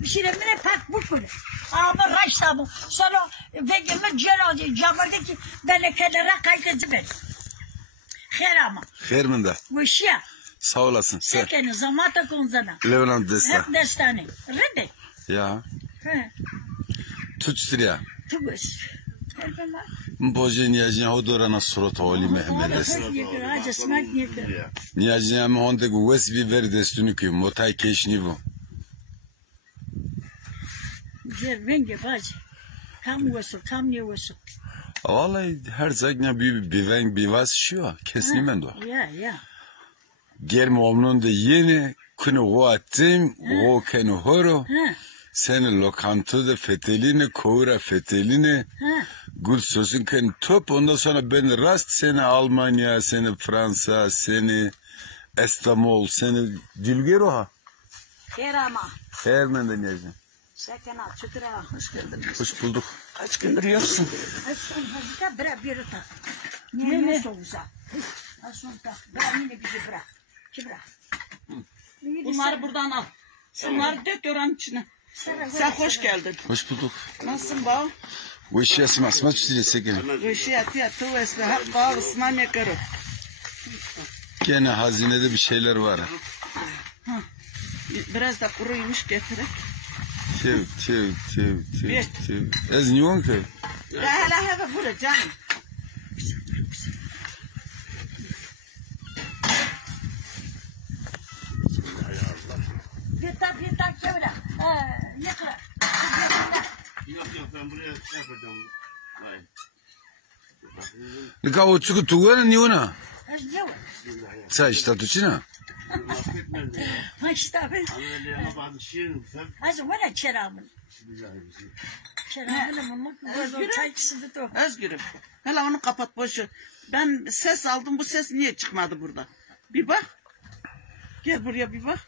Mişiremine pak bu kule. Ama raştamı. Sonra vegeme cenaze camardaki belekelere kaykıcı ben. Her ama. Her minde. Vışya. Sağ olasın. Sekeni zamata konzana. Levlant desta. Hep destane. Rede. Ya. He. Tuçsiriya. Tugus. Elbette. Bože nijajnja hodora na surata oli mehmedes. Nijajnja me honde gu wes vi verdestunu ki motay keşni bu. Venge bacı. Kam vesu, kam ne vesu. Vallahi her zagna bir veng bivas şu kesnimen do. Ya. Germe omnun de yeni kunu vatim o kenu horo. Senin lokantada fetelini, kovra fetelini, gül sosun kendi top. Ondan sonra ben rast seni Almanya, seni Fransa, seni İstanbul, seni Dilger oha. Kerama. Hermenden yazın. Sekena, çıtıra. Hoş geldin. Hoş bulduk. Kaç gündür yoksun? Aşkım hazırda bırak bir ta. Ne olursa. Aslında ben yine bizi bırak. Kim bırak? Bunları buradan al. Şunları dök oranın içine. Sen hoş geldin. Hoş bulduk. Nasılsın baba? Bu işi asma tüsülese gelin. Bu işi yatı vesle hep bağlısına ne karı. Gene hazinede bir şeyler var. Biraz da kuru yemiş getirek. Tüv. Ez niyon ki? Hala burada canım. Bir tak şöyle. Yakla. Yok ben buraya yapacağım. Hayır. Nika o çıkı tuğana niyona? Ne var? Sa işte tuçina. Maçta ben. Ameliyama bazı şirin sen. Az var çeramın. Çeramın bu çay kısıdı to. Özgürüm. Hele onu kapat boşu. Ben ses aldım, bu ses niye çıkmadı burada? Bir bak. Gel buraya bir bak.